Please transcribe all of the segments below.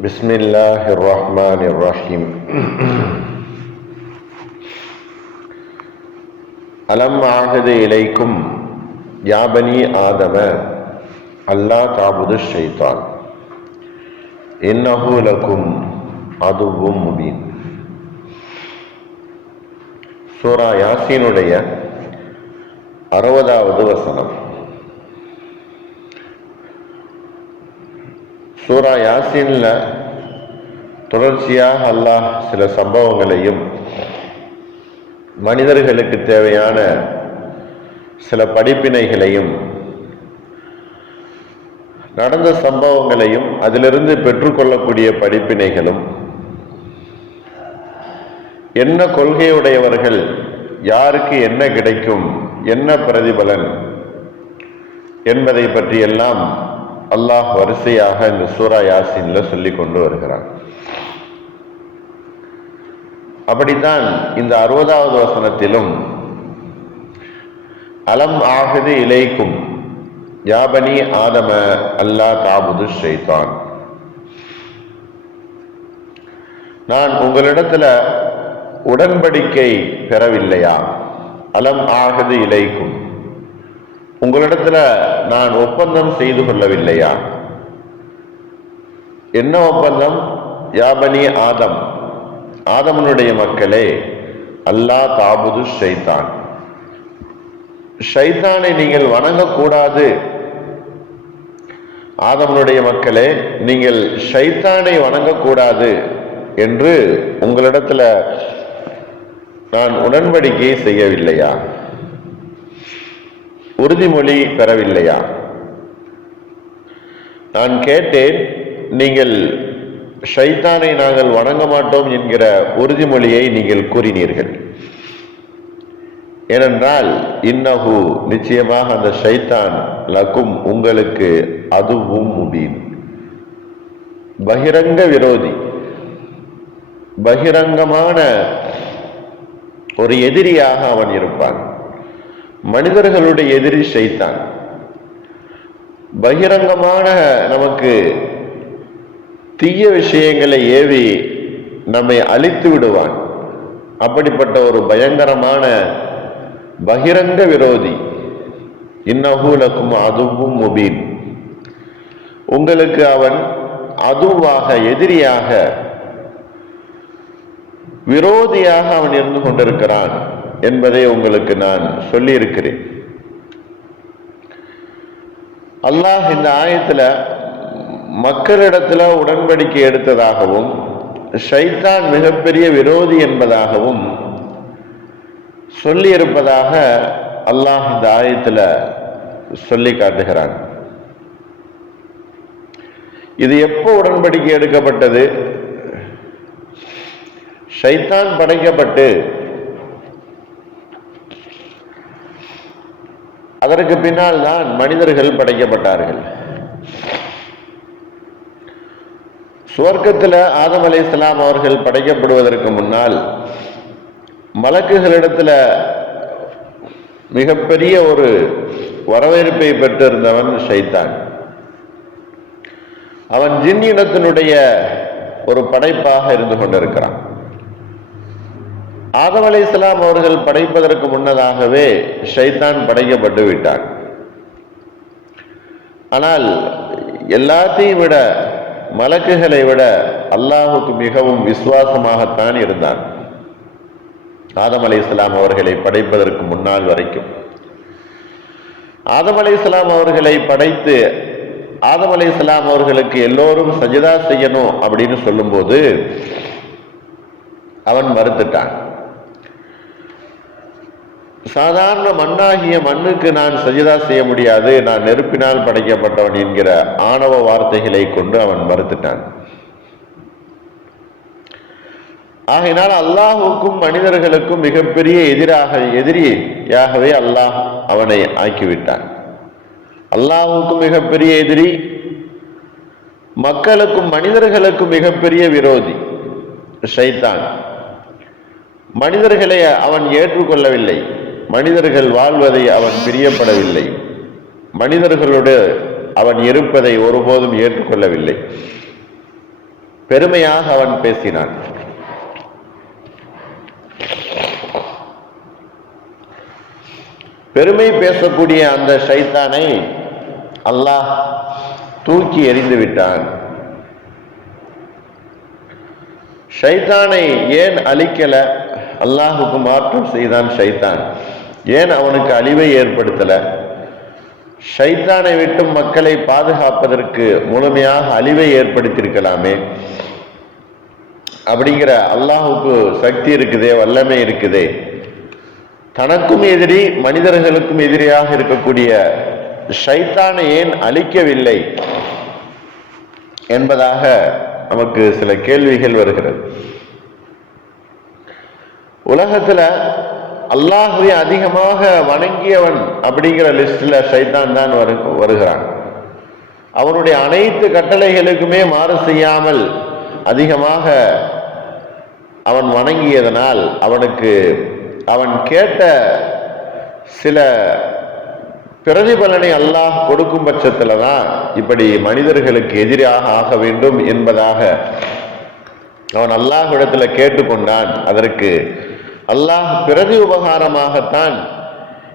بسم الله الرحمن الرحيم ألم أعهد إليكم يا بني آدم ألا تعبدوا الشيطان إنه لكم عدو مبين சூரா யாசீனுடைய அறுபதாவது வசனம் சூரா யாசீன்ல தொடர்ச்சியாக அல்லாஹ் சில சம்பவங்களையும் மனிதர்களுக்கு தேவையான சில படிப்பினைகளையும் நடந்த சம்பவங்களையும் அதிலிருந்து பெற்றுக்கொள்ளக்கூடிய படிப்பினைகளும் என்ன கொள்கையுடையவர்கள் யாருக்கு என்ன கிடைக்கும் என்ன பிரதிபலன் என்பதை பற்றியெல்லாம் அல்லாஹ் வரிசையாக இந்த சூரா யாசின்ல சொல்லி கொண்டு வருகிறான். அப்படித்தான் இந்த அறுபதாவது வசனத்திலும் அலம் ஆகுது இலைக்கும் யாபனி ஆதம அல்லா தாபுது ஷெய்தான் நான் உங்களிடத்துல உடன்படிக்கை பெறவில்லையா? அலம் ஆகுது இலைக்கும் உங்களிடத்துல நான் ஒப்பந்தம் செய்து கொள்ளவில்லையா? என்ன ஒப்பந்தம்? யாபனி ஆதம். ஆதமனுடைய மக்களே அல்லா தாபுது ஷைத்தான். ஷைத்தானை நீங்கள் வணங்கக்கூடாது. ஆதமனுடைய மக்களே நீங்கள் ஷைத்தானை வணங்கக்கூடாது என்று உங்களிடத்துல நான் உடன்படிக்கை செய்யவில்லையா? உறுதிமொழி பெறவில்லையா? நான் கேட்டேன் நீங்கள் ஷைத்தானை நாங்கள் வணங்க மாட்டோம் என்கிற உறுதிமொழியை நீங்கள் கூறினீர்கள். ஏனென்றால் இன்னஹு நிச்சயமாக அந்த ஷைத்தான் லக்கும் உங்களுக்கு அதுவும் முபீன். பகிரங்க விரோதி. பகிரங்கமான ஒரு எதிரியாக அவன் இருப்பான். மனிதர்களுடைய எதிரி ஷைத்தான். பகிரங்கமான நமக்கு தீய விஷயங்களை ஏவி நம்மை அழித்து விடுவான். அப்படிப்பட்ட ஒரு பயங்கரமான பகிரங்க விரோதி. இன்னகூலக்கும் அதுவும் முபீன். உங்களுக்கு அவன் அதுவாக எதிரியாக விரோதியாக அவன் இருந்து கொண்டிருக்கிறான். என்பதை உங்களுக்கு நான் சொல்லியிருக்கிறேன். அல்லாஹ் இந்த ஆயத்துல மக்களிடத்தில் உடன்படிக்கை எடுத்ததாகவும் ஷைத்தான் மிகப்பெரிய விரோதி என்பதாகவும் சொல்லியிருப்பதாக அல்லாஹ் இந்த ஆயத்துல சொல்லி காட்டுகிறான். இது எப்போ உடன்படிக்கை எடுக்கப்பட்டது? ஷைத்தான் படைக்கப்பட்டு அதற்கு பின்னால் தான் மனிதர்கள் படைக்கப்பட்டார்கள். சுவர்க்கத்தில் ஆதம் அலை இஸ்லாம் அவர்கள் படைக்கப்படுவதற்கு முன்னால் மலக்குகளிடத்தில் மிகப்பெரிய ஒரு வரவேற்பை பெற்றிருந்தவன் ஷைத்தான். அவன் ஜின் இனத்தினுடைய ஒரு படைப்பாக இருந்து கொண்டிருக்கிறான். ஆதம் அலை இஸ்லாம் அவர்கள் படைப்பதற்கு முன்னதாகவே ஷைத்தான் படைக்கப்பட்டு விட்டான். ஆனால் எல்லாத்தையும் விட மலக்குகளை விட அல்லாஹுக்கு மிகவும் விசுவாசமாகத்தான் இருந்தான். ஆதம் அலை இஸ்லாம் அவர்களை படைப்பதற்கு முன்னால் வரைக்கும். ஆதம் அலை இஸ்லாம் அவர்களை படைத்து ஆதம் அலை இஸ்லாம் அவர்களுக்கு எல்லோரும் சஜிதா செய்யணும் அப்படின்னு சொல்லும்போது அவன் மறுத்துட்டான். சாதாரண மண்ணாகிய மண்ணுக்கு நான் சஜிதா செய்ய முடியாது. நான் நெருப்பினால் படைக்கப்பட்டவன் என்கிற ஆணவ வார்த்தைகளை கொண்டு அவன் மறுத்துட்டான். ஆகையினால் அல்லாஹுக்கும் மனிதர்களுக்கும் மிகப்பெரிய எதிராக எதிரியாகவே அல்லாஹ் அவனை ஆக்கிவிட்டான். அல்லாஹுக்கும் மிகப்பெரிய எதிரி மக்களுக்கும் மனிதர்களுக்கும் மிகப்பெரிய விரோதி சைத்தான் மனிதர்களை அவன் ஏற்றுக்கொள்ளவில்லை. மனிதர்கள் வாழ்வதை அவன் பிரியப்படவில்லை. மனிதர்களோடு அவன் இருப்பதை ஒருபோதும் ஏற்றுக்கொள்ளவில்லை. பெருமையாக அவன் பேசினான். பெருமை பேசக்கூடிய அந்த சைத்தானை அல்லாஹ் தூக்கி எறிந்து விட்டான். ஷைத்தானை ஏன் அழிக்கல? அல்லாஹுக்கு மாற்றம் செய்தான் ஷைத்தான் ஏன் அவனுக்கு அழிவை ஏற்படுத்தல? ஷைத்தானை விட்டும் மக்களை பாதுகாப்பதற்கு முழுமையாக அழிவை ஏற்படுத்தியிருக்கலாமே? அப்படிங்கிற அல்லாஹுக்கு சக்தி இருக்குதே வல்லமை இருக்குதே. தனக்கும் எதிரி மனிதர்களுக்கும் எதிரியாக இருக்கக்கூடிய ஷைத்தானை ஏன் அழிக்கவில்லை என்பதாக நமக்கு சில கேள்விகள் வருகிறது. உலகத்துல அல்லாஹுவை அதிகமாக வணங்கியவன் அப்படிங்கிற லிஸ்டில் சைத்தான் தான் வரு வருகிறான். அவனுடைய அனைத்து கட்டளைகளுக்குமே மாறு செய்யாமல் அதிகமாக அவன் வணங்கியதனால் அவனுக்கு அவன் கேட்ட சில பிரதிபலனை அல்லாஹ் கொடுக்கும் பட்சத்தில் தான் இப்படி மனிதர்களுக்கு எதிராக ஆக வேண்டும் என்பதாக அவன் அல்லாஹ் இடத்துல கேட்டுக்கொண்டான். அதற்கு அல்லாஹ் பிரதி உபகாரமாகத்தான்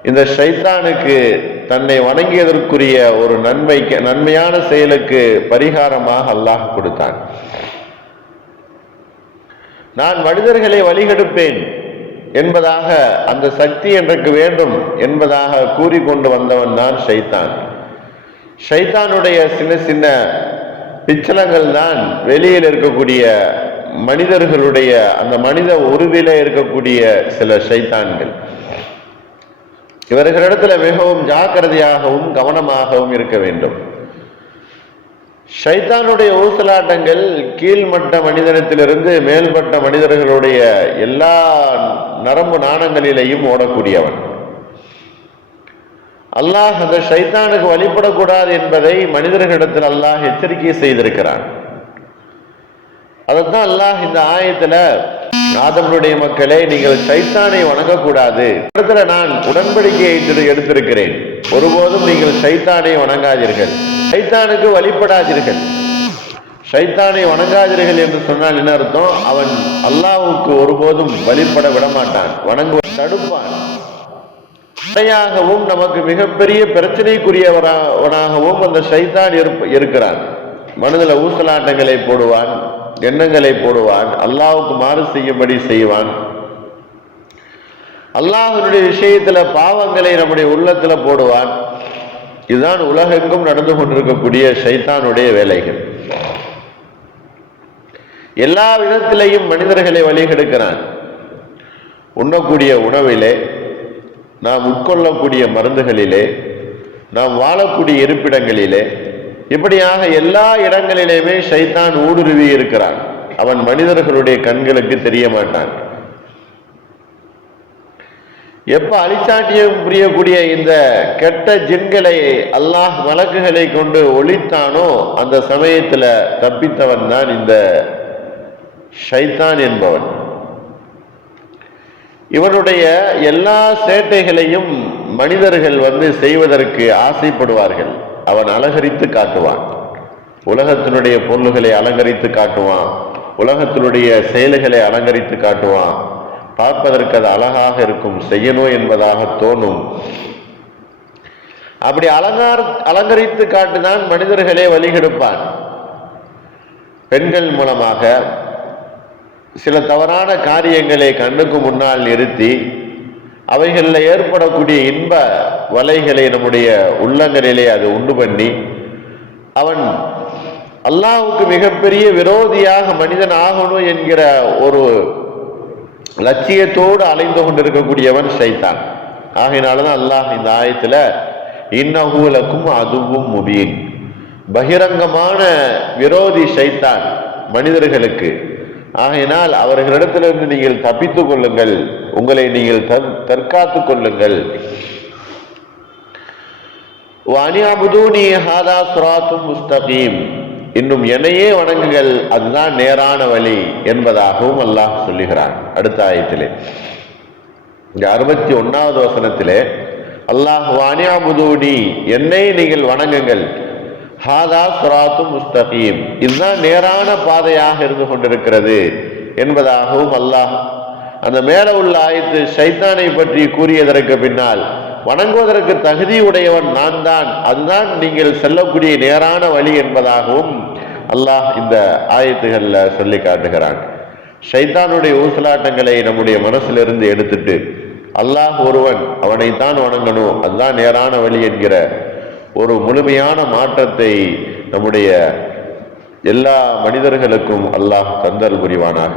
இந்த ஷைத்தானுக்கு தன்னை வணங்கியதற்குரிய ஒரு நன்மைக்கு நன்மையான செயலுக்கு பரிகாரமாக அல்லாஹ் கொடுத்தான். நான் மனிதர்களை வழிகெடுப்பேன் என்பதாக அந்த சக்தி எனக்கு வேண்டும் என்பதாக கூறிக்கொண்டு வந்தவன் தான் ஷைத்தான். ஷைத்தானுடைய சின்ன சின்ன பிச்சலங்கள் தான் வெளியில் இருக்கக்கூடிய மனிதர்களுடைய அந்த மனித உருவில இருக்கக்கூடிய சில ஷைத்தான்கள். இவர்களிடத்துல மிகவும் ஜாக்கிரதையாகவும் கவனமாகவும் இருக்க வேண்டும். ஷைத்தானுடைய ஊசலாட்டங்கள் கீழ்மட்ட மனிதனத்திலிருந்து மேல்பட்ட மனிதர்களுடைய எல்லா நரம்பு நாணங்களிலேயும் ஓடக்கூடியவன். அல்லாஹ் அந்த ஷைத்தானுக்கு வழிபடக்கூடாது என்பதை மனிதர்களிடத்தில் அல்லாஹ் எச்சரிக்கை செய்திருக்கிறான். அதைத்தான் அல்லாஹ் இந்த ஆயத்துல ஆதமனுடைய மக்களே நீங்கள் சைத்தானை வணங்கக்கூடாது. இடத்துல நான் உடன்படிக்கையை எடுத்திருக்கிறேன். ஒருபோதும் நீங்கள் சைத்தானை வணங்காதீர்கள். சைத்தானுக்கு வழிபடாதீர்கள். சைத்தானை வணங்காதீர்கள் என்று சொன்னால் என்ன அர்த்தம்? அவன் அல்லாவுக்கு ஒருபோதும் வழிபட விடமாட்டான். வணங்கு தடுப்பான். உண்மையாகவும் நமக்கு மிகப்பெரிய பிரச்சனைக்குரியவனாகவும் அந்த சைத்தான் இருக்கிறான். மனதில் ஊசலாட்டங்களை போடுவான். எண்ணங்களை போடுவான் அல்லாவுக்கு மாறு செய்யும்படி செய்வான். அல்லாஹனுடைய விஷயத்துல பாவங்களை நம்முடைய உள்ளத்துல போடுவான். இதுதான் உலகெங்கும் நடந்து கொண்டிருக்கக்கூடிய சைத்தானுடைய வேலைகள். எல்லா விதத்திலையும் மனிதர்களை வழிகெடுக்கிறான். உண்ணக்கூடிய உணவிலே நாம் உட்கொள்ளக்கூடிய மருந்துகளிலே நாம் வாழக்கூடிய இருப்பிடங்களிலே இப்படியாக எல்லா இடங்களிலேயுமே சைத்தான் ஊடுருவி இருக்கிறான். அவன் மனிதர்களுடைய கண்களுக்கு தெரிய மாட்டான். எப்ப அழிச்சாட்டியம் புரியக்கூடிய இந்த கெட்ட ஜின்களை அல்லாஹ் வழக்குகளை கொண்டு ஒழித்தானோ அந்த சமயத்துல தப்பித்தவன் தான் இந்த ஷைத்தான் என்பவன். இவனுடைய எல்லா சேட்டைகளையும் மனிதர்கள் வந்து செய்வதற்கு ஆசைப்படுவார்கள். அவன் அலங்கரித்து காட்டுவான். உலகத்தினுடைய பொருள்களை அலங்கரித்து காட்டுவான். உலகத்தினுடைய செயல்களை அலங்கரித்து காட்டுவான். பார்ப்பதற்கு அது அழகாக இருக்கும் செய்யணும் என்பதாக தோணும். அப்படி அலங்கார அலங்கரித்து காட்டுதான் மனிதர்களே வழிகெடுப்பான் பெண்கள் மூலமாக சில தவறான காரியங்களை கண்ணுக்கு முன்னால் நிறுத்தி அவைகளில் ஏற்படக்கூடிய இன்ப வலைகளை நம்முடைய உள்ளங்களிலே அது உண்டு பண்ணி அவன் அல்லாஹுக்கு மிகப்பெரிய விரோதியாக மனிதன் ஆகணும் என்கிற ஒரு லட்சியத்தோடு அலைந்து கொண்டிருக்கக்கூடியவன் சைத்தான். ஆகினால்தான் அல்லாஹ் இந்த ஆயத்தில் இன்னகூலக்கும் அதுவும் முபீன். பகிரங்கமான விரோதி சைத்தான் மனிதர்களுக்கு. ஆகையினால் அவர்களிடத்திலிருந்து நீங்கள் தப்பித்துக் கொள்ளுங்கள். உங்களை நீங்கள் தற்காத்துக் கொள்ளுங்கள். முஸ்தகீம். இன்னும் என்னையே வணங்குங்கள் அதுதான் நேரான வழி என்பதாகவும் அல்லாஹ் சொல்லுகிறான். அடுத்த ஆயத்திலே. இந்த அறுபத்தி ஒன்னாவது வசனத்திலே அல்லாஹ் வானியாபுதூனி என்னை நீங்கள் வணங்குங்கள். ஹாதா சுராத்தும் முஸ்தகீம். இதுதான் நேரான பாதையாக இருந்து கொண்டிருக்கிறது என்பதாகவும் அல்லாஹ் அந்த மேல உள்ள ஆயத்து சைத்தானை பற்றி கூறியதற்கு பின்னால் வணங்குவதற்கு தகுதி உடையவன் நான் தான் அதுதான் நீங்கள் செல்லக்கூடிய நேரான வழி என்பதாகவும் அல்லாஹ் இந்த ஆயத்துகளில் சொல்லி காட்டுகிறான். ஷைத்தானுடைய ஊசலாட்டங்களை நம்முடைய மனசிலிருந்து எடுத்துட்டு அல்லாஹ் ஒருவன் அவனைத்தான் வணங்கணும். அதுதான் நேரான வழி என்கிற ஒரு முழுமையான மாற்றத்தை நம்முடைய எல்லா மனிதர்களுக்கும் அல்லாஹ் தந்தல் புரிவானாக.